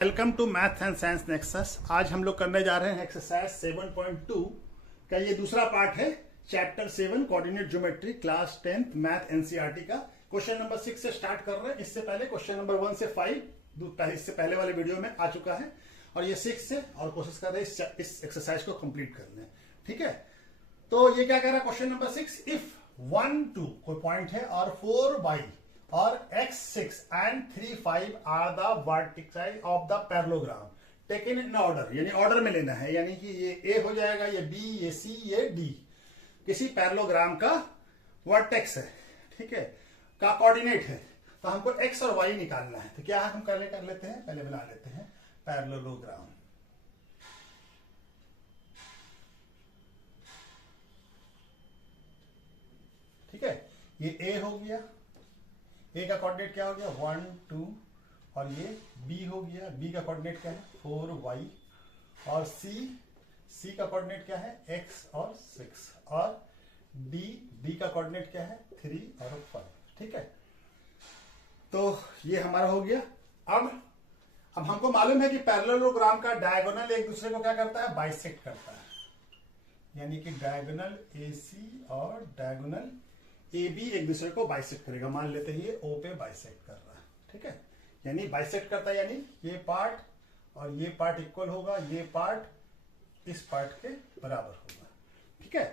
Welcome to math and science nexus. आज हम लोग करने जा रहे हैं एक्सरसाइज 7.2 का ये दूसरा पार्ट है chapter 7 coordinate geometry class 10th math NCERT का। क्वेश्चन नंबर 6 से स्टार्ट कर रहे हैं। इससे पहले क्वेश्चन नंबर 1 से 5 इससे पहले वाले वीडियो में आ चुका है और ये 6 से और कोशिश कर रहे हैं इस एक्सरसाइज को कंप्लीट कर लें। ठीक है, तो ये क्या कह रहा है क्वेश्चन नंबर 6, इफ 1 2 कोई पॉइंट है और 4y और x6 and 3 5 are the vertices of the parallelogram taken in order, यानी ऑर्डर में लेना है, यानी कि ये a हो जाएगा, ये b, ये c, ये d किसी पैरेललोग्राम का वर्टेक्स है, ठीक है, का कोऑर्डिनेट है। तो हमको x और y निकालना है। तो क्या हम कर लेते हैं, पहले बना लेते हैं पैरेललोग्राम। ठीक है, ये a हो गया, ए का कोऑर्डिनेट क्या हो गया 1 2, और ये बी हो गया, बी का कोऑर्डिनेट क्या है 4y, और सी का कोऑर्डिनेट क्या है x और 6, और डी का कोऑर्डिनेट क्या है 3 और 5। ठीक है, तो ये हमारा हो गया। अब हमको मालूम है कि पैरेललोग्राम का डायगोनल एक दूसरे को क्या करता है, बाइसेक्ट करता है, यानी कि डायगोनल AC और डायगोनल AB एक दूसरे को बाइसेक्ट करेगा। मान लेते हैं ये O पे बाइसेक्ट कर रहा है। ठीक है, यानी बाइसेक्ट करता है, यानी ये पार्ट और ये पार्ट इक्वल होगा, ये पार्ट इस पार्ट के बराबर होगा। ठीक है,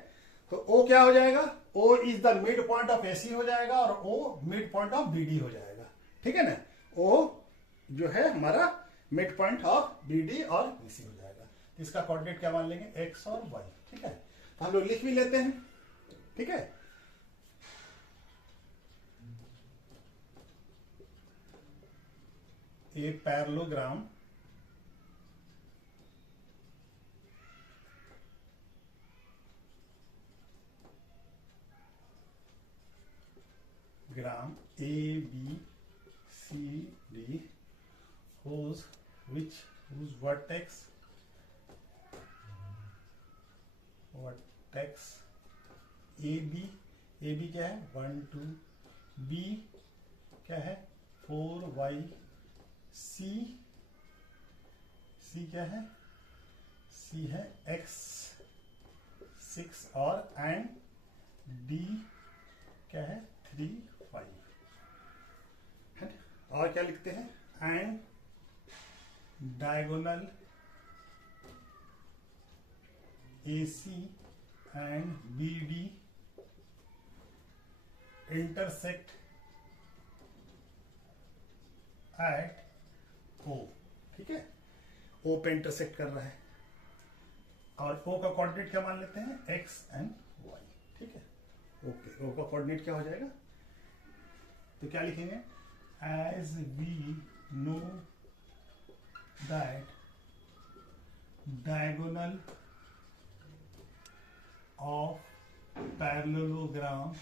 तो O क्या हो जाएगा, O is the mid point of AC हो जाएगा और O mid point of BD हो जाएगा। ठीक है ना, O जो है हमारा मिड पॉइंट ऑफ BD और BC हो जाएगा। इसका कोऑर्डिनेट क्या मान लेंगे x और y। ठीक है, तो हम लोग लिख भी लेते हैं। ठीक है, a parallelogram gram A B C D whose vertex AB क्या है 1 2, B क्या है 4y, C क्या है, C है x6 और एंड D क्या है 3 5 है। और क्या लिखते हैं, and diagonal AC and BD intersect at O। ठीक है, O पे इंटरसेक्ट कर रहा है और O का कोऑर्डिनेट क्या मान लेते हैं x एंड y। ठीक है, ओके, O का कोऑर्डिनेट क्या हो जाएगा, तो क्या लिखेंगे, as we know that diagonal of parallelogram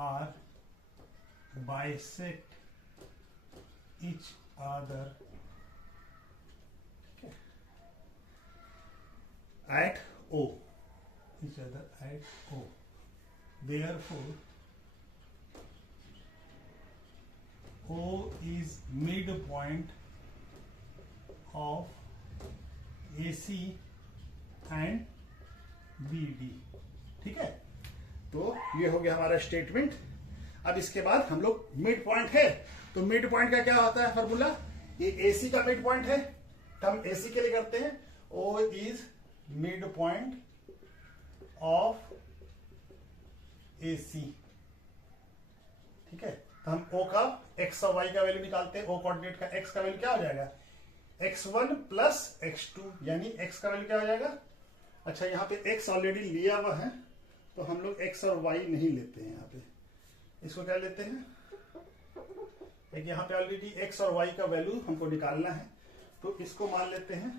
are bisect each other at O, each other at O. Therefore, O is midpoint of AC and BD। ठीक है, तो ये हो गया हमारा स्टेटमेंट। अब इसके बाद हम लोग मिड पॉइंट है, तो मिड पॉइंट का क्या होता है फॉर्मूला, ये AC का मिड पॉइंट है, तो हम AC के लिए करते हैं O is mid point of AC। ठीक है, तो हम O का x और y का वैल्यू निकालते हैं। O कोऑर्डिनेट का x का वैल्यू क्या हो जाएगा x1 प्लस x2, यानी x का वैल्यू क्या हो जाएगा, अच्छा यहाँ पे x ऑलरेडी लिया हुआ है तो हम लोग x और y नहीं लेते हैं, यहाँ पे इसको क्या लेते हैं, एक यहाँ पे ऑलरेडी x और y का वैल्यू हमको निकालना है, तो इसको मान लेते हैं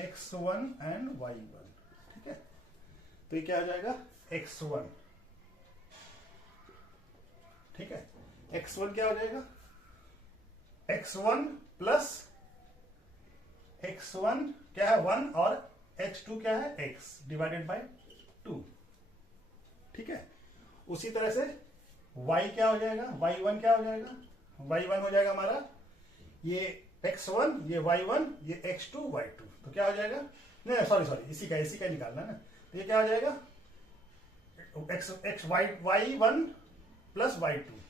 x1 एंड y1। ठीक है, तो ये क्या हो जाएगा x1। ठीक है, x1 क्या हो जाएगा x1 प्लस x1 क्या है 1 और h2 क्या है x डिवाइडेड बाय 2। ठीक है, उसी तरह से y क्या हो जाएगा, y1 क्या हो जाएगा, y1 हो जाएगा हमारा ये x1 ये y1 ये x2 y2, तो क्या हो जाएगा, नहीं सॉरी इसी का निकालना है ना, तो ये क्या हो जाएगा y1 plus y2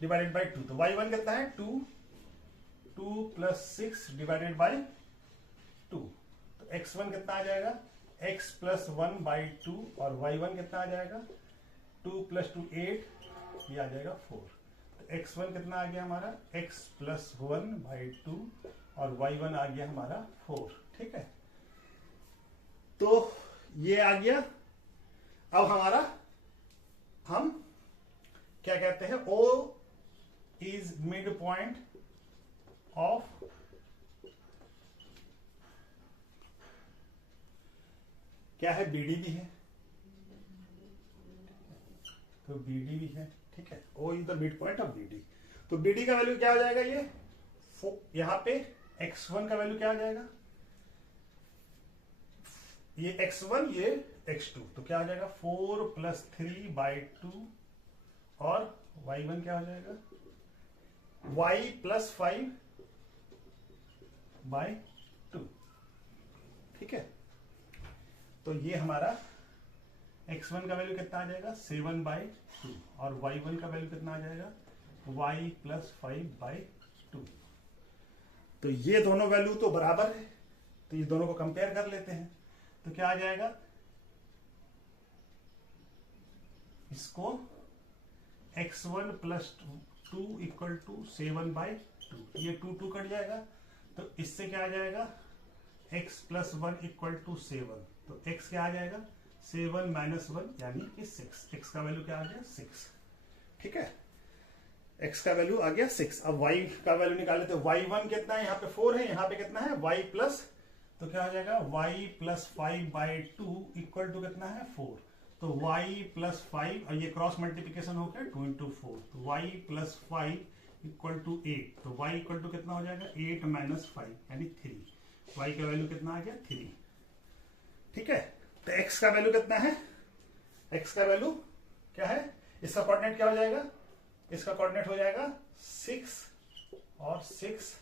divided by 2, तो y1 कितना है 2 प्लस 6 डिवाइडेड बाई 2, तो x1 कितना आ जाएगा x प्लस 1 बाई 2 और y1 कितना आ जाएगा 2 प्लस 2 8, ये आ जाएगा 4, तो x1 कितना आ गया हमारा x प्लस 1 बाई 2 और y1 आ गया हमारा 4, ठीक है। तो ये आ गया। अब हमारा हम क्या कहते हैं, O is mid point of क्या है, BD भी है, तो BD भी है, ठीक है। O is the mid point of BD, तो BD का वैल्यू क्या हो जाएगा, ये यहां पे x1 का वैल्यू क्या हो जाएगा, ये x1 ये x2, तो क्या हो जाएगा 4 प्लस 3 बाई 2 और y1 क्या हो जाएगा y प्लस 5 बाई 2, ठीक है। तो ये हमारा x1 का वैल्यू कितना आ जाएगा 7 बाई 2 और y1 का वैल्यू कितना आ जाएगा y प्लस 5 बाई 2, तो ये दोनों वैल्यू तो बराबर है, तो ये दोनों को कंपेयर कर लेते हैं, तो क्या आ जाएगा, इसको x1 plus 2 equal to 7 by 2, ये 2 कट जाएगा, तो इससे क्या आ जाएगा x प्लस 1 इक्वल टू 7, तो x क्या आ जाएगा 7 माइनस 1 यानी कि 6, x का वैल्यू क्या आ गया 6, ठीक है, x का वैल्यू आ गया 6। अब y का वैल्यू निकाल लेते हैं, y1 कितना है, यहाँ पे 4 है, यहाँ पे कितना है y प्लस, तो क्या हो जाएगा y plus 5 by 2 equal to कितना है 4, तो y प्लस 5 और ये क्रॉस मल्टीप्लीकेशन हो गया 2 into 4, तो y प्लस 5 इक्वल टू 8, तो y इक्वल टू कितना हो जाएगा 8 माइनस 5 यानी 3, y का वैल्यू कितना आ गया 3, ठीक है। तो x का वैल्यू कितना है, x का वैल्यू क्या है, इसका कोऑर्डिनेट क्या हो जाएगा, इसका कोऑर्डिनेट हो जाएगा 6 और 6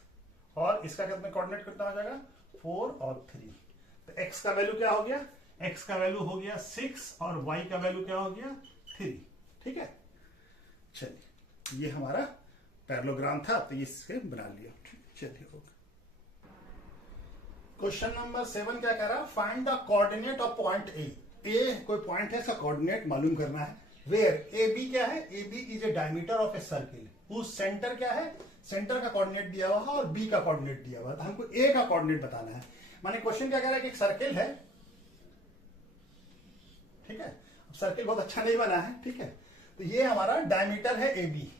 और इसका कितना कोऑर्डिनेट कितना हो जाएगा 4 और 3, तो x का वैल्यू क्या हो गया, x का वैल्यू हो गया 6 और y का वैल्यू क्या हो गया 3, ठीक है। चलिए ये हमारा पैरेललोग्राम था, तो इससे बना लिया, चलिए ओके। क्वेश्चन नंबर 7 क्या कह रहा है, find the coordinate of point A कोई पॉइंट है, इसका कोऑर्डिनेट मालूम करना है, वेयर ए बी क्या है, A B is a diameter of a circle whose centre क्या है, सेंटर का कोऑर्डिनेट दिया हुआ है और बी का कोऑर्डिनेट दिया हुआ है, तो हमको ए का कोऑर्डिनेट बताना है। माने क्वेश्चन क्या कह रहा है कि एक सर्किल है, ठीक है, अब सर्किल बहुत अच्छा नहीं बना है, ठीक है, तो ये हमारा डायमीटर है ए बी,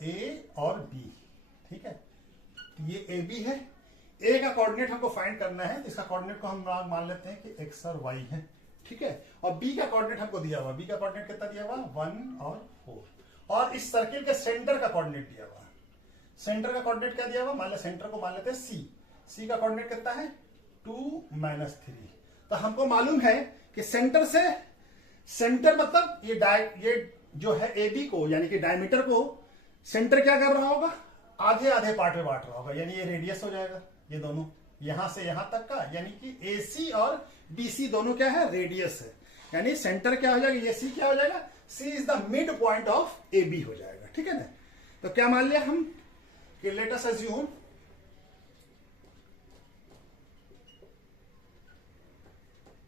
ए और बी, ठीक है, तो ये ए बी है, ए का कोऑर्डिनेट हमको फाइंड करना है, तो इसका कोऑर्डिनेट को हम मान लेते हैं कि एक्स और वाई है, ठीक है, और बी का कोऑर्डिनेट हमको दिया हुआ, बी का कोऑर्डिनेट कितना दिया हुआ 1 और 4, और इस सर्किल के सेंटर का कोऑर्डिनेट दिया हुआ, सेंटर का कोऑर्डिनेट क्या दिया हुआ, मान ले सेंटर को मान लेते हैं सी, सी का कोऑर्डिनेट कितना है 2 माइनस 3, तो हमको मालूम है कि सेंटर से, सेंटर मतलब ये जो है ए बी को यानी कि डायमीटर को सेंटर क्या कर रहा होगा, आधे आधे पार्ट में बांट रहा होगा, यानी ये रेडियस हो जाएगा, ये दोनों यहां से यहां तक का, यानी कि AC और BC दोनों क्या है रेडियस है, यानी सेंटर क्या हो जाएगा, ये C क्या हो जाएगा, C is the mid point of AB हो जाएगा, ठीक है ना। तो क्या मान लिया हम कि let us assume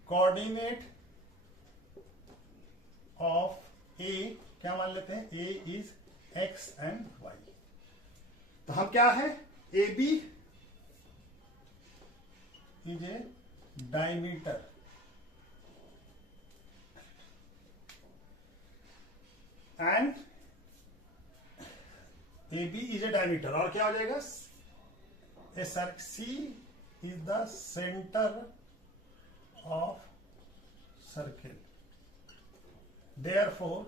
coordinate of A, क्या मान लेते हैं, A is X and Y, तो हम क्या है AB is a diameter and AB is a diameter, और क्या हो जाएगा ए सर C is the centre of circle, therefore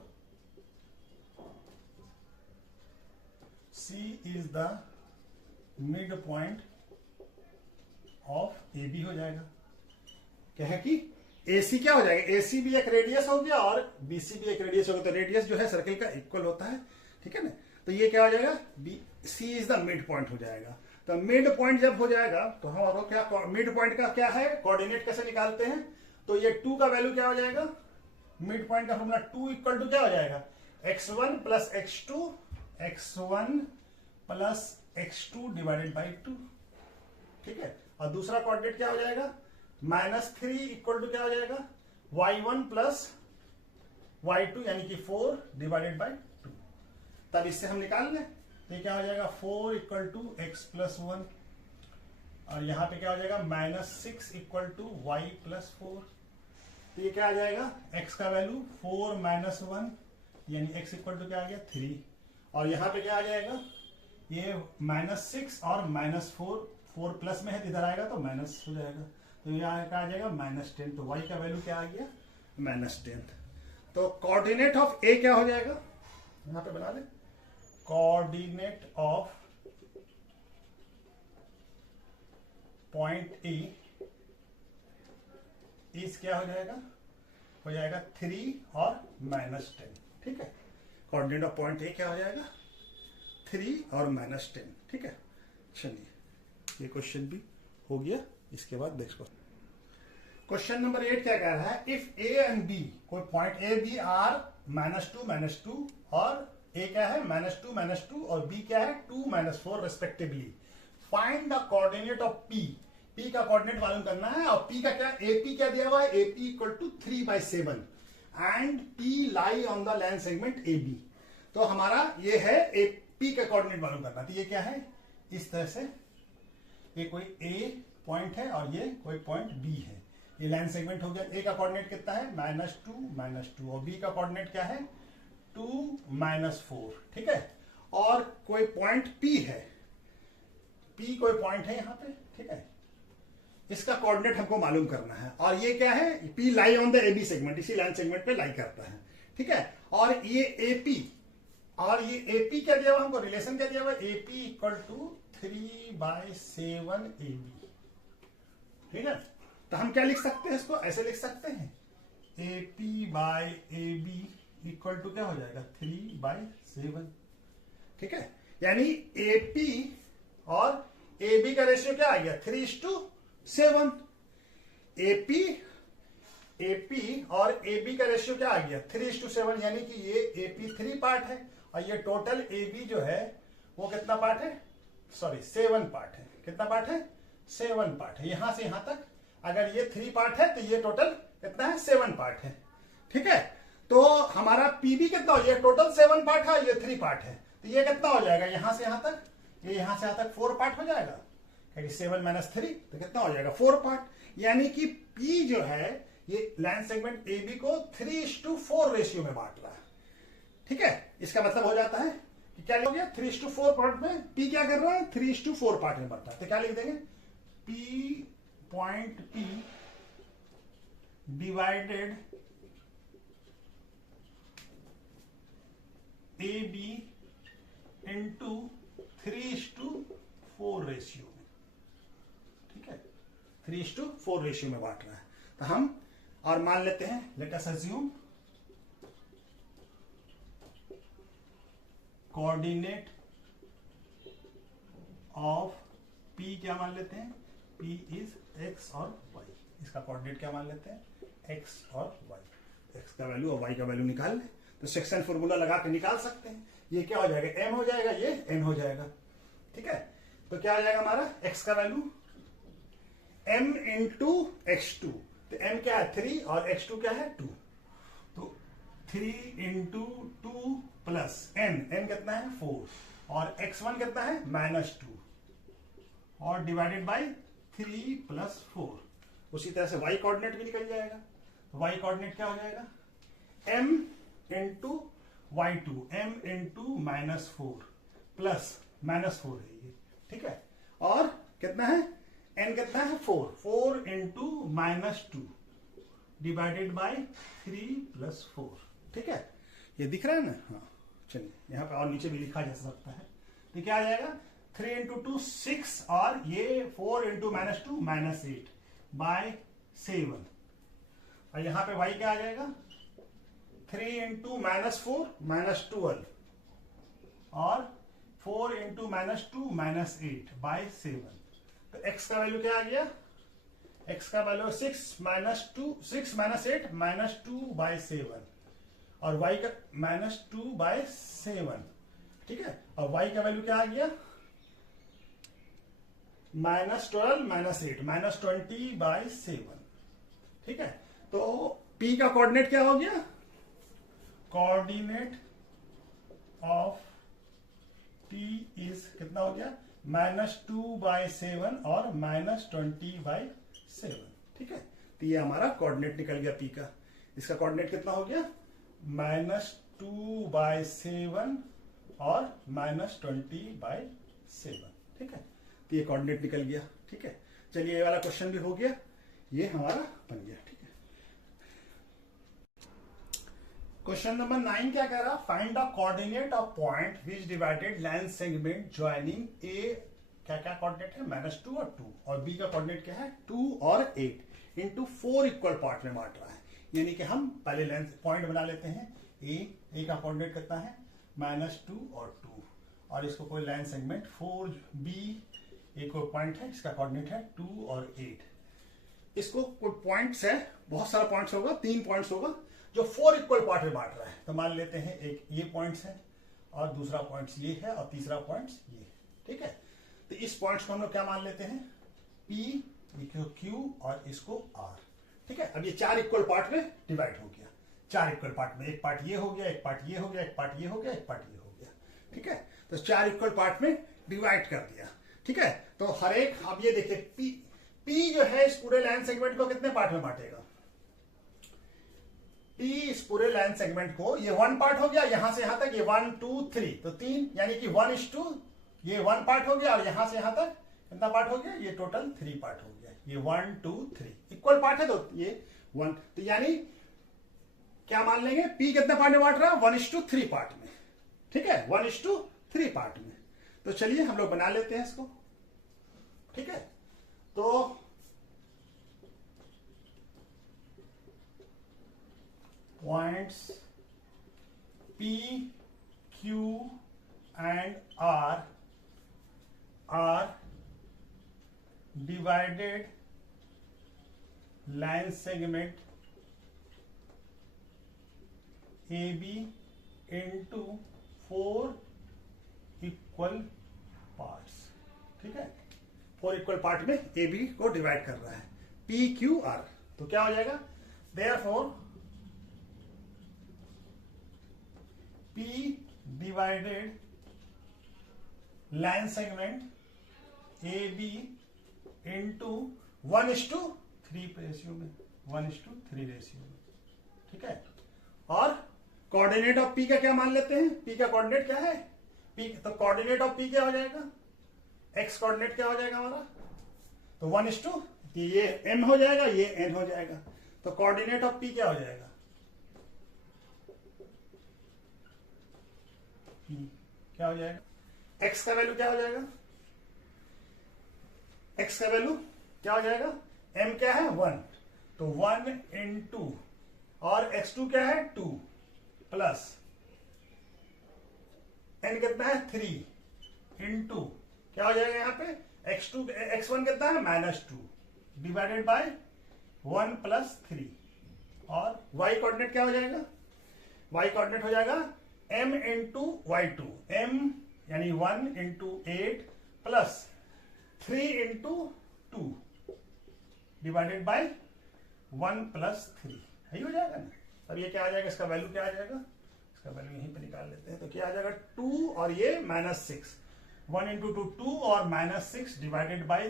C is the midpoint of AB हो जाएगा, क्या है कि AC क्या हो जाएगा, AC भी एक रेडियस हो गया और BC भी एक रेडियस हो गया, तो रेडियस जो है सर्किल का इक्वल होता है, ठीक है ना, तो ये क्या हो जाएगा सी इज द मिड पॉइंट हो जाएगा। तो मिड पॉइंट जब हो जाएगा तो हमारा क्या मिड पॉइंट का क्या है, कोऑर्डिनेट कैसे निकालते हैं, तो ये 2 का वैल्यू क्या हो जाएगा, मिड पॉइंट का फॉर्मूला 2 इक्वल टू क्या हो जाएगा, x1 plus x2, x1 plus x2 divided by 2। ठीक है, और दूसरा कोऑर्डिनेट क्या हो जाएगा, -3 इक्वल टू क्या हो जाएगा, y1 प्लस y2 यानी कि 4 डिवाइडेड बाई 2। तब इससे हम निकाल लें तो ये क्या हो जाएगा, 4 इक्वल टू x प्लस 1, और यहां पे क्या हो जाएगा, -6 इक्वल टू y प्लस 4। तो ये क्या आ जाएगा, x का वैल्यू 4 माइनस 1 यानी x इक्वल टू क्या आ गया 3, और यहां पे क्या आ जाएगा, ये -6 और -4, 4 प्लस में है तो इधर आएगा तो माइनस हो जाएगा, तो यहाँ क्या आ जाएगा -10। तो y का वैल्यू क्या आ गया, -10। तो कोऑर्डिनेट ऑफ a क्या हो जाएगा, यहां पे बना ले, कोऑर्डिनेट ऑफ पॉइंट ए इस क्या हो जाएगा 3 और -10। ठीक है, कोऑर्डिनेट ऑफ पॉइंट ए क्या हो जाएगा 3 और -10। ठीक है, चलिए ये क्वेश्चन भी हो गया। इसके बाद नेक्स्ट क्वेश्चन नंबर 8 क्या कह रहा है, इफ ए एंड बी, कोई पॉइंट ए बी आर -2 और ए क्या है -2 और बी क्या है 2 -4 respectively, find the coordinate of P. P का कोऑर्डिनेट मालूम करना है, और पी का क्या, एपी क्या दिया हुआ है, AP equal to 3/7 and P lie on the line segment A B. तो हमारा ये है एपी का कोऑर्डिनेट मालूम करना, तो ये क्या है, इस तरह से ये कोई ए पॉइंट है और ये कोई पॉइंट बी है, ये लाइन सेगमेंट हो गया। ए का कोऑर्डिनेट कितना है -2 और बी का कोऑर्डिनेट क्या है 2 -4। ठीक है, और कोई पॉइंट पी है, पी कोई पॉइंट है यहां पे। ठीक है, इसका कोऑर्डिनेट हमको मालूम करना है, और ये क्या है, P lie on the AB segment, इसी लाइन सेगमेंट पे लाई करता है। ठीक है, और ये एपी, और ये एपी क्या दिया हुआ हमको, रिलेशन क्या दिया हुआ, एपी इक्वल टू 3/7 AB। ठीक है, तो हम क्या लिख सकते हैं, इसको ऐसे लिख सकते हैं, AP/AB इक्वल टू क्या हो जाएगा 3/7। ठीक है, यानी AP और AB का रेशियो क्या आ गया 3:7। AP और AB का रेशियो क्या आ गया 3:7, यानी कि ये AP 3 पार्ट है और ये टोटल AB जो है वो कितना पार्ट है, सॉरी 7 पार्ट है। कितना पार्ट है, 7 पार्ट है। यहां से यहां तक अगर ये 3 पार्ट है तो ये टोटल कितना है 7 पार्ट है। ठीक है, तो हमारा पीबी कितना हो, ये टोटल 7 पार्ट है, ये 3 पार्ट है, तो ये कितना हो जाएगा, यहां से यहां तक, ये यहां से यहां तक 4 पार्ट हो जाएगा, 7 - 3 तो कितना हो जाएगा 4 पार्ट। यानी कि पी जो है ये लाइन सेगमेंट ए बी को 3:4 रेशियो में बांट रहा है। ठीक है, इसका मतलब हो जाता है कि क्या हो गया 3:4 पार्ट में पी क्या कर रहा है 3:4 पार्ट में बांटता है। तो क्या लिख देंगे, P point P divided A B into 3:4 ratio में। ठीक है, 3:4 रेशियो में बांट रहा है। तो हम और मान लेते हैं, late us assume coordinate of P क्या मान लेते हैं, पी इज एक्स और वाई। इसका कोऑर्डिनेट क्या मान लेते हैं, एक्स और वाई। एक्स का वैल्यू और वाई का वैल्यू निकाल ले तो सेक्शन फॉर्मूला लगा के निकाल सकते हैं। ये क्या हो जाएगा, एम हो जाएगा, ये एन हो जाएगा। ठीक है, तो क्या आ जाएगा हमारा एक्स का वैल्यू m इंटू x2, तो m क्या है 3 और x2 क्या है 2, तो 3 इंटू 2 प्लस n कितना है 4 और x1 कितना है -2 और डिवाइडेड बाई 3 + 4। उसी तरह से y कोऑर्डिनेट भी निकल जाएगा, तो y कोऑर्डिनेट क्या हो जाएगा m into y2, m into -4 plus -4 है ये। ठीक है, और कितना है n कितना है 4 इंटू -2 डिवाइडेड बाई 3 + 4। ठीक है, ये दिख रहा है ना, हाँ चलिए यहाँ पे और नीचे भी लिखा जा सकता है। तो क्या आ जाएगा 3 इंटू 2 6 और ये 4 इंटू -2 -8 बाय 7, और यहाँ पे y क्या आ जाएगा 3 इंटू -4 -12 और 4 इंटू -2 -8 बाय 7। तो x का वैल्यू क्या आ गया, x का वैल्यू 6 -8 -2 बाय 7 और y का -2 बाय 7, ठीक है। और y का वैल्यू क्या आ गया, -12 -8 -20 बाय 7, ठीक है। तो p का कोऑर्डिनेट क्या हो गया, कोऑर्डिनेट ऑफ p इज कितना हो गया, -2 बाय 7 और -20 बाय 7, ठीक है। तो ये हमारा कोऑर्डिनेट निकल गया p का। इसका कोऑर्डिनेट कितना हो गया, -2 बाय 7 और -20 बाय 7, ठीक है। तो ये कोऑर्डिनेट निकल गया, ठीक है। चलिए ये वाला क्वेश्चन भी हो गया, ये हमारा बन गया, ठीक है। क्वेश्चन नंबर 9 क्या कह रहा, find the coordinate of point which divided line segment joining A, क्या क्या कोऑर्डिनेट है, -2 और 2, और बी का कोऑर्डिनेट क्या है, 2 और 8 इंटू 4 इक्वल पार्ट में बांट रहा है। यानी कि हम पहले लेंथ पॉइंट बना लेते हैं, ए का कोऑर्डिनेट कितना है, -2 और 2, और इसको कोई लाइन सेगमेंट 4b एक पॉइंट है, इसका कोऑर्डिनेट है 2 और 8। इसको कोई पॉइंट्स है, बहुत सारा पॉइंट्स होगा, 3 पॉइंट्स होगा जो 4 इक्वल पार्ट में बांट रहा है। तो मान लेते हैं एक ये पॉइंट्स है और दूसरा पॉइंट्स ये है और तीसरा पॉइंट्स ये, ठीक है। तो इस पॉइंट्स को हम लोग क्या मान लेते हैं, P, Q और इसको R, ठीक है। अब ये 4 इक्वल पार्ट में डिवाइड हो गया, 4 इक्वल पार्ट में, एक पार्ट ये हो गया, एक पार्ट ये हो गया, एक पार्ट ये हो गया, एक पार्ट ये हो गया, ठीक है। तो 4 इक्वल पार्ट में डिवाइड कर दिया, ठीक है। तो हर एक, अब ये देखिए P जो है इस पूरे लाइन सेगमेंट को कितने पार्ट में बांटेगा, P इस पूरे लाइन सेगमेंट को, ये 1 पार्ट हो गया, यहां से यहां तक ये 1 2 3, तो 3, यानी कि 1:2, ये 1 पार्ट हो गया, और यहां से यहां तक कितना पार्ट हो गया, ये टोटल 3 पार्ट हो गया। ये 1 2 3 इक्वल पार्ट है, तो ये 1, तो यानी क्या मान लेंगे, P कितने पार्ट में बांट रहा है, 1:3 पार्ट में, ठीक है, 1:3 पार्ट में। तो चलिए हम लोग बना लेते हैं इसको, ठीक है। तो points P, Q and R are divided line segment AB into 4 equal parts, ठीक है। 4 इक्वल पार्ट में AB को डिवाइड कर रहा है, P, Q, R। तो क्या हो जाएगा, therefore P divided line segment AB into 1:3 ratio में, 1:3 रेशियो में, ठीक है। और कोऑर्डिनेट ऑफ P का क्या मान लेते हैं, P का कोऑर्डिनेट क्या है, P, तो कोऑर्डिनेट ऑफ P क्या हो जाएगा, X कोऑर्डिनेट क्या हो जाएगा हमारा, तो 1:, ये M हो जाएगा, ये N हो जाएगा। तो कोऑर्डिनेट ऑफ P क्या हो जाएगा, क्या हो जाएगा, x का वैल्यू क्या हो जाएगा, x का वैल्यू क्या हो जाएगा, m क्या है 1, तो 1 into, और x2 क्या है 2 प्लस n कितना है 3 इंटू, क्या हो जाएगा यहाँ पे, x1 कितना है -2 डिवाइडेड बाय 1 + 3, और y कोऑर्डिनेट क्या हो जाएगा, y कोऑर्डिनेट हो जाएगा m इंटू y2, m यानी 1 into 8 plus 3 into 2 divided by 1 + 3, यही हो जाएगा ना। अब ये क्या आ जाएगा, इसका वैल्यू क्या आ जाएगा, इसका वैल्यू यहीं पे निकाल लेते हैं। तो क्या आ जाएगा 2 और ये -6, 1 इंटू 2 2 और -6 डिवाइडेड बाय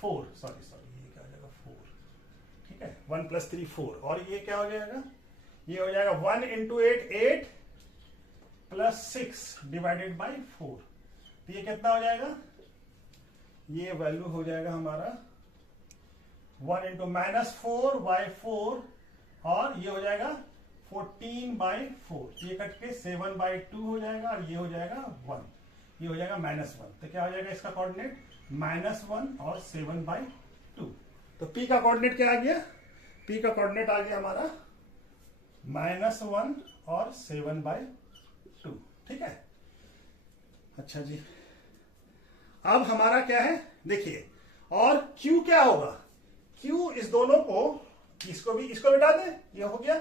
4, सॉरी ये क्या आ जाएगा 4, ठीक है, 1 + 3 4, और ये क्या हो जाएगा, ये हो जाएगा 1 इंटू 8 8 प्लस 6 डिवाइडेड बाय 4। तो ये कितना हो जाएगा, ये वैल्यू हो जाएगा हमारा 1 इंटू -4/4, और ये हो जाएगा 14/4, ये कट के 7/2 हो जाएगा, और ये हो जाएगा 1, ये हो जाएगा -1। तो क्या हो जाएगा इसका कोऑर्डिनेट, -1 और 7/2। तो P का कोऑर्डिनेट क्या आ गया, P का कोऑर्डिनेट आ गया हमारा -1 और 7/2, ठीक है। अच्छा जी। अब हमारा क्या है देखिए, और Q क्या होगा, Q इस दोनों को, इसको मिटा दें, ये हो गया,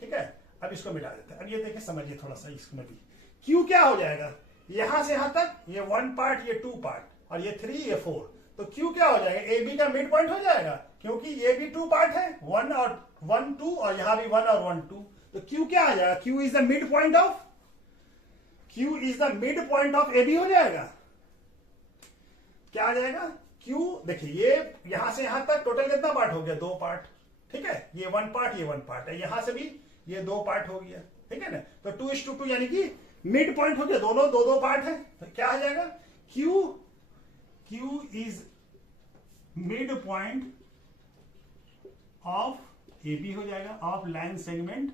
ठीक है। अब इसको मिटा देते हैं। अब ये देखिए समझिए थोड़ा सा इसमें भी, Q क्या हो जाएगा, यहां से यहां तक ये 1 पार्ट, ये 2 पार्ट, और ये 3, ये 4, तो Q क्या हो जाएगा, ए बी का मिड पॉइंट हो जाएगा, क्योंकि ये भी 2 पार्ट है, 1 और 1 2, और यहां भी 1 और 1 2, तो Q क्या आ जाएगा, Q is the mid point of, Q is the mid point of A B हो जाएगा। क्या आ जाएगा, Q देखिए, ये यहां से यहां तक टोटल कितना पार्ट हो गया, 2 पार्ट, ठीक है, ये 1 पार्ट, ये 1 पार्ट है, यहां से भी ये 2 पार्ट हो गया, ठीक है ना, तो 2:2 यानी कि मिड पॉइंट हो गया, दोनों 2 पार्ट है, तो क्या आ जाएगा, Q is mid point of A B हो जाएगा, of line segment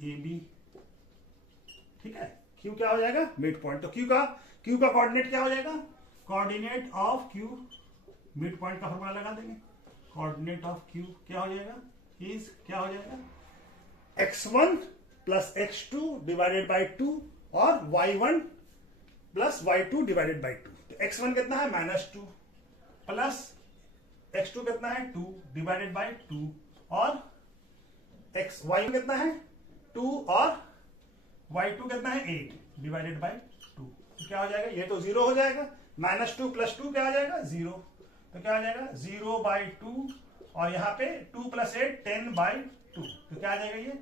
A B, ठीक है। Q क्या हो जाएगा, मिड पॉइंट, तो Q का कोऑर्डिनेट क्या हो जाएगा, coordinate of Q, mid point का फॉर्मूला लगा देंगे, कोऑर्डिनेट ऑफ Q क्या हो जाएगा, इज क्या हो जाएगा, x1 plus x2 divided by 2 और y1 plus y2 divided by 2, तो x1 कितना है -2 प्लस x2 कितना है 2 डिवाइडेड बाई 2, और y कितना है 2 और y2 कितना है 8 डिवाइडेड बाई 2, तो क्या हो जाएगा, ये तो 0 हो जाएगा, -2 प्लस 2 क्या आ जाएगा 0, तो क्या आ जाएगा 0/2, और यहाँ पे 2 प्लस 8 10/2, तो क्या आ जाएगा,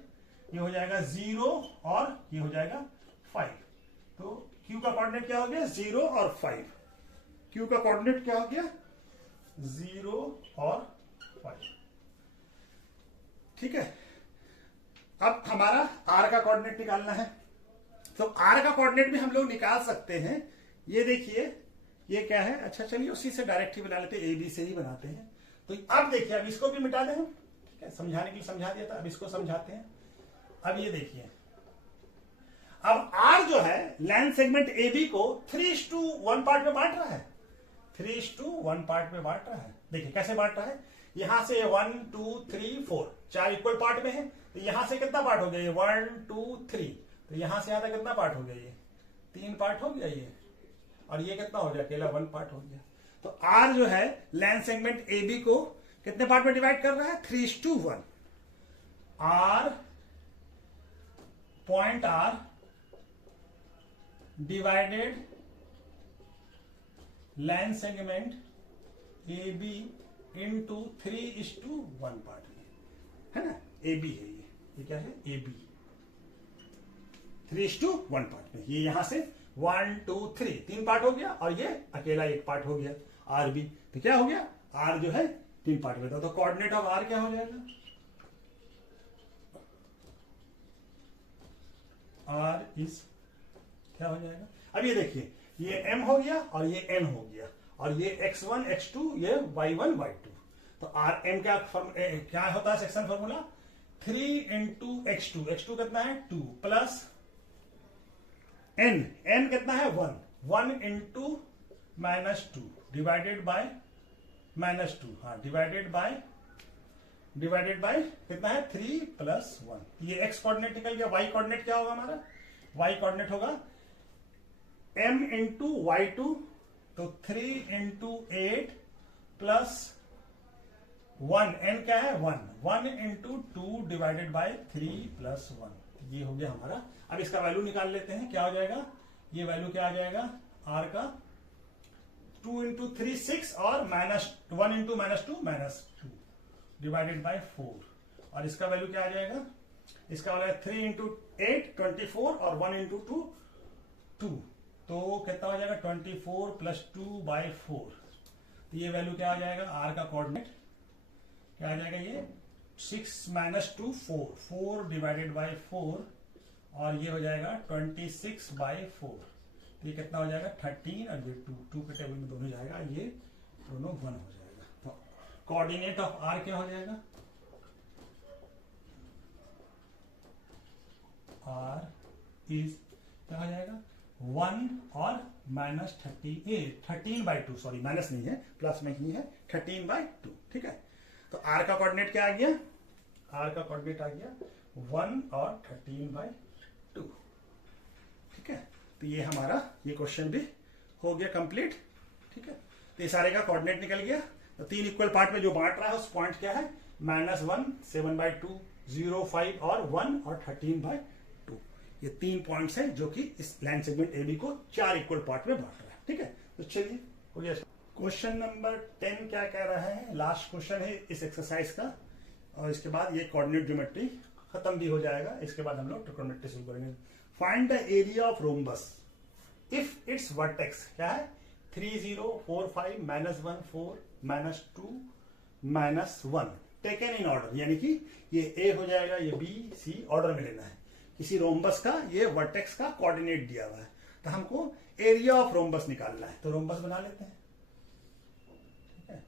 ये हो जाएगा 0 और ये हो जाएगा 5, तो Q का कोऑर्डिनेट क्या हो गया, 0 और 5, Q का कोऑर्डिनेट क्या हो गया, 0 और 5, ठीक है। अब हमारा R का कोऑर्डिनेट निकालना है, तो R का कोऑर्डिनेट भी हम लोग निकाल सकते हैं, ये देखिए ये क्या है, अच्छा चलिए उसी से डायरेक्ट ही बना लेते हैं, ए बी से ही बनाते हैं, तो अब देखिए, अब इसको भी मिटा दें हम, ठीक है, समझाने के लिए समझा दिया था, अब इसको समझाते हैं। अब ये देखिए, अब R जो है लाइन सेगमेंट ए बी को 3:1 पार्ट में बांट रहा है, 3:1 पार्ट में बांट रहा है, देखिए कैसे बांट रहा है, यहां से 1 2 3 4 4 इक्वल पार्ट में है, तो यहां से कितना पार्ट हो गया, ये 1 2 3, तो यहां से यहां तक कितना पार्ट हो गया, ये 3 पार्ट हो गया ये, और ये कितना हो गया, अकेला 1 पार्ट हो गया, तो R जो है लाइन सेगमेंट ए बी को कितने पार्ट में डिवाइड कर रहा है, 3:1, R point R divided line segment A B into 3:1 part में, है ना, ए बी है, ये क्या है, ए बी 3:1 पार्ट में, ये यहां से 1 2 3 3 पार्ट हो गया, और ये अकेला 1 पार्ट हो गया आर बी, तो क्या हो गया, आर जो है 3 पार्ट में था, तो कोऑर्डिनेट ऑफ आर क्या हो जाएगा, आर इज क्या हो जाएगा, अब ये देखिए, ये m हो गया और ये n हो गया, और ये x1 x2 ये y1 y2, तो आर एम क्या होता है section formula, 3 into x2, x2 कितना है 2 प्लस n कितना है 1 इंटू -2 डिवाइडेड बाय -2, हाँ डिवाइडेड बाय कितना है 3 + 1, ये x कोऑर्डिनेट निकल गया, y कोऑर्डिनेट क्या होगा हमारा, y कोऑर्डिनेट होगा m इंटू y2, तो 3 इंटू 8 प्लस 1, n क्या है 1 इंटू 2 डिवाइडेड बाय 3 + 1, ये हो गया हमारा। अब इसका वैल्यू निकाल लेते हैं, क्या हो जाएगा, ये वैल्यू क्या आ जाएगा r का 2 इंटू 3 6 और -1 इंटू -2 -2 डिवाइडेड बाय 4, और इसका वैल्यू क्या आ जाएगा, इसका वाला 3 इंटू 8 24 और 1 इंटू 2 2, तो कितना हो जाएगा 24 + 2/4, तो ये वैल्यू क्या आ जाएगा, r का कोऑर्डिनेट क्या आ जाएगा, ये 6 - 2 4 डिवाइडेड बाय 4, और ये हो जाएगा 26/4, तो ये कितना हो जाएगा 13, और ये 2 के टेबल में दोनों जाएगा, ये दोनों 1 हो जाएगा, तो कोऑर्डिनेट ऑफ r क्या हो जाएगा, r इज क्या हो जाएगा 1 और -13/2, सॉरी माइनस नहीं है प्लस में ही है 13/2, ठीक है। तो r का कोऑर्डिनेट क्या आ गया, r का कोऑर्डिनेट आ गया 1 और 13/2, ठीक है। तो ये हमारा ये क्वेश्चन भी हो गया कंप्लीट। ठीक है, तो ये सारे का कोऑर्डिनेट निकल गया। तो 3 इक्वल पार्ट में जो बांट रहा है उस पॉइंट क्या है, -1, 7/2, 0, 5 और 1 और 13/2। ये 3 पॉइंट्स हैं जो कि इस लाइन सेगमेंट AB को 4 इक्वल पार्ट में बांट रहा है। ठीक है, तो चलिए हो गया। क्वेश्चन नंबर 10 क्या कह रहा है, लास्ट क्वेश्चन है इस एक्सरसाइज का, और इसके बाद ये कोऑर्डिनेट ज्योमेट्री खत्म भी हो जाएगा। इसके बाद हम लोग ट्रिग्नोमेट्री शुरू करेंगे। Find the area of rhombus if it's vertex क्या है, 3 0 4 5 -1 4 -2 -1 टेकन इन ऑर्डर, यानी कि ये ए हो जाएगा, ये बी सी ऑर्डर में लेना है। किसी रोम्बस का ये वर्टेक्स का कोऑर्डिनेट दिया हुआ है, तो हमको एरिया ऑफ रोम्बस निकालना है। तो रोम्बस बना लेते हैं। ठीक है,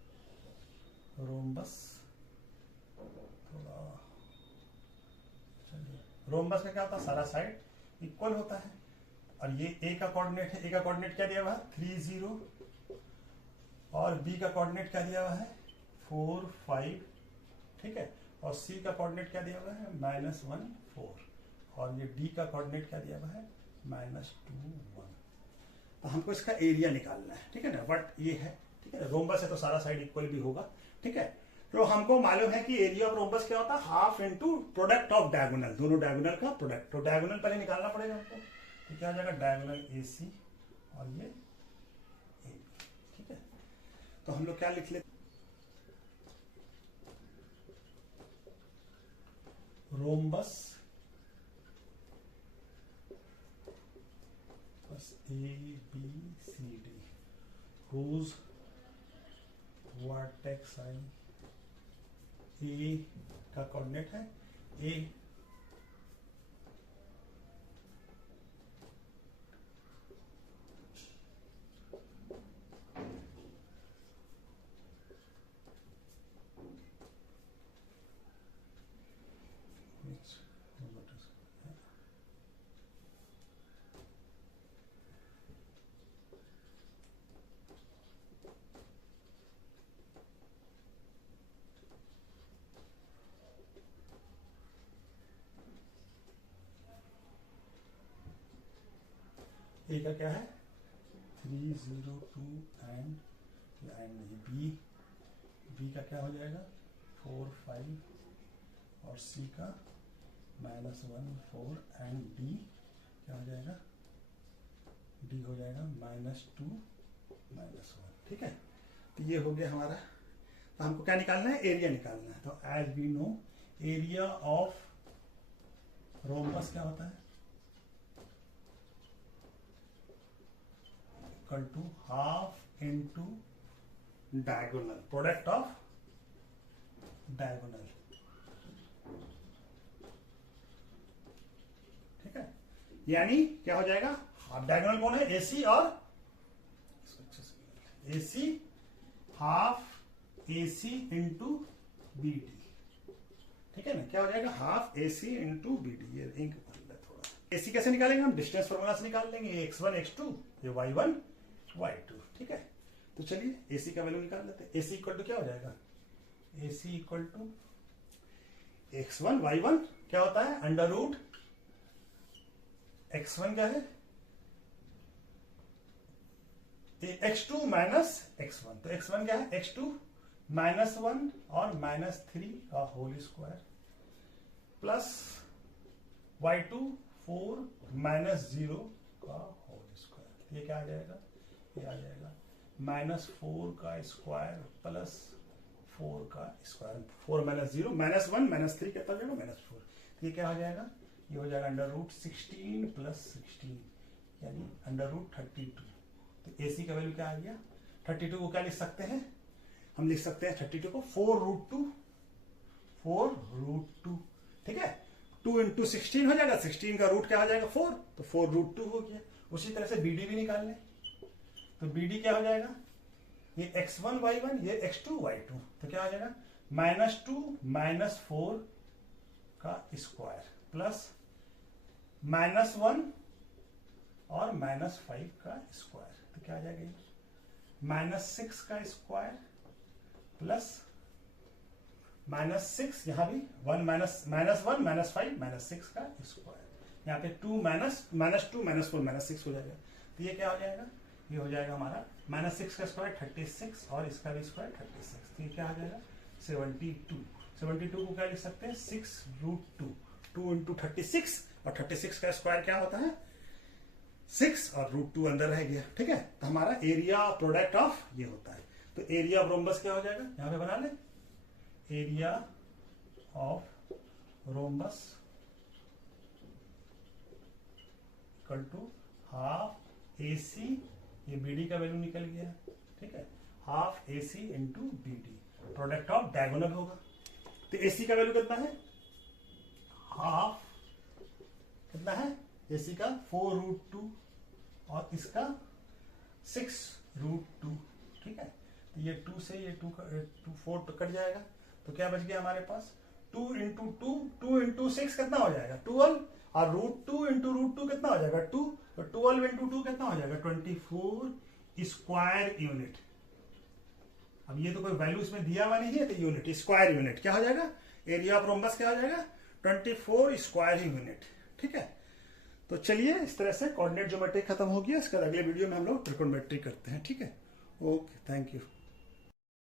रोम्बस थोड़ा, चलिए रोम्बस में क्या होता है, सारा साइड इक्वल होता है। और ये ए का कोऑर्डिनेट है, ए का कोऑर्डिनेट क्या दिया हुआ है 3 0, और बी का कोऑर्डिनेट क्या दिया हुआ है 4 5। ठीक है, और सी का कोऑर्डिनेट क्या दिया हुआ है -1 4, और ये डी का कोऑर्डिनेट क्या दिया हुआ है -2 1। तो हमको इसका एरिया निकालना है। ठीक है ना, बट ये है, ठीक है, रोम्बस है तो सारा साइड इक्वल भी होगा। ठीक है, तो हमको मालूम है कि एरिया ऑफ रोम्बस क्या होता है, half into product of diagonal, दोनों डायगोनल का प्रोडक्ट। तो डायगोनल पहले निकालना पड़ेगा हमको, तो क्या हो जाएगा डायगोनल AC और ये AB। ठीक है, तो हम लोग क्या लिख लेते, रोम्बस बस ABCD whose vertex I A का कोऑर्डिनेट है A, ए का क्या है 3 0 2 एंड नहीं, बी का क्या हो जाएगा 4 5, और सी का -1 4, एंड डी क्या हो जाएगा, डी हो जाएगा -2 -1। ठीक है, तो ये हो गया हमारा। तो हमको क्या निकालना है, एरिया निकालना है। तो as we know area of rhombus क्या होता है, equal to half into diagonal, product of diagonal. ठीक है, यानी क्या हो जाएगा, हाफ डायगोनल कौन है AC, और AC half AC into BD। ठीक है ना, क्या हो जाएगा हाफ AC इंटू BD। ये इंक थोड़ा AC कैसे निकालेंगे हम, डिस्टेंस फॉर्मूला से निकाल लेंगे, ये x1 x2, ये y1 y2। ठीक है, तो चलिए AC का वैल्यू निकाल लेते हैं। AC इक्वल टू क्या हो जाएगा, AC equal to x1 y1 क्या होता है अंडर रूट x1 क्या है x2 माइनस x1, तो x1 क्या है x2 -1 और -3 का होल स्क्वायर, प्लस y2 4 -0 का होल स्क्वायर। ये क्या आ जाएगा, ये आ जाएगा -4 का स्क्वायर प्लस 4 का स्क्वायर, 4 -0 -1 -3 कितना हो जाएगा -4। ये क्या हो जाएगा, ये हो जाएगा अंडर रूट 16 + 16 यानी अंडर रूट 32। तो AC का वैल्यू क्या आ गया, 32 को क्या लिख सकते हैं, हम लिख सकते हैं 32 को 4√2। ठीक है, 2 × 16 हो जाएगा, 16 का रूट क्या हो जाएगा 4, तो 4√2 हो गया। उसी तरह से BD भी निकाल लें, तो BD क्या हो जाएगा, ये x1 y1 ये x2 y2, तो क्या हो जाएगा -2 -4 का स्क्वायर प्लस -1 और -5 का स्क्वायर, तो क्या आ जाएगा -6 का स्क्वायर प्लस -6, यहां भी 1 -1 -5 -6 का स्क्वायर, यहाँ पे 2 -2 -4 -6 हो जाएगा। तो ये क्या हो जाएगा, ये हो जाएगा हमारा -6 का स्क्वायर 36 और इसका भी स्क्वायर 36, तो ये क्या आ जाएगा 72। 72 को क्या लिख सकते हैं 6√2, 2 इंटू 36, और 36 का स्क्वायर क्या होता है 6 और √2 अंदर रह गया। ठीक है, तो हमारा एरिया प्रोडक्ट ऑफ ये होता है। तो एरिया ऑफ रोम्बस क्या हो जाएगा, यहां पे बना ले, area of rhombus equal to half AC, ये BD का वैल्यू निकल गया। ठीक है, half AC into BD, product of diagonal होगा। तो AC का वैल्यू कितना है, हाफ कितना है AC का 4√2 और इसका 6√2। ठीक है, तो ये 2 से ये 2 4 तो कट जाएगा, तो क्या बच गया हमारे पास 2 इंटू 2 इंटू 6 कितना हो जाएगा 12, और √2 इंटू √2 कितना हो जाएगा 2, तो 12 इंटू 2 कितना हो जाएगा 24 स्क्वायर यूनिट। अब ये तो कोई वैल्यू इसमें दिया हुआ नहीं है, तो यूनिट स्क्वायर यूनिट क्या हो जाएगा, एरिया ऑफ रोम्बस क्या हो जाएगा 24 स्क्वायर यूनिट। ठीक है, तो चलिए इस तरह से कोऑर्डिनेट ज्योमेट्री खत्म हो गया। इसके बाद अगले वीडियो में हम लोग ट्रिकोनोमेट्री करते हैं। ठीक है, ओके, थैंक यू।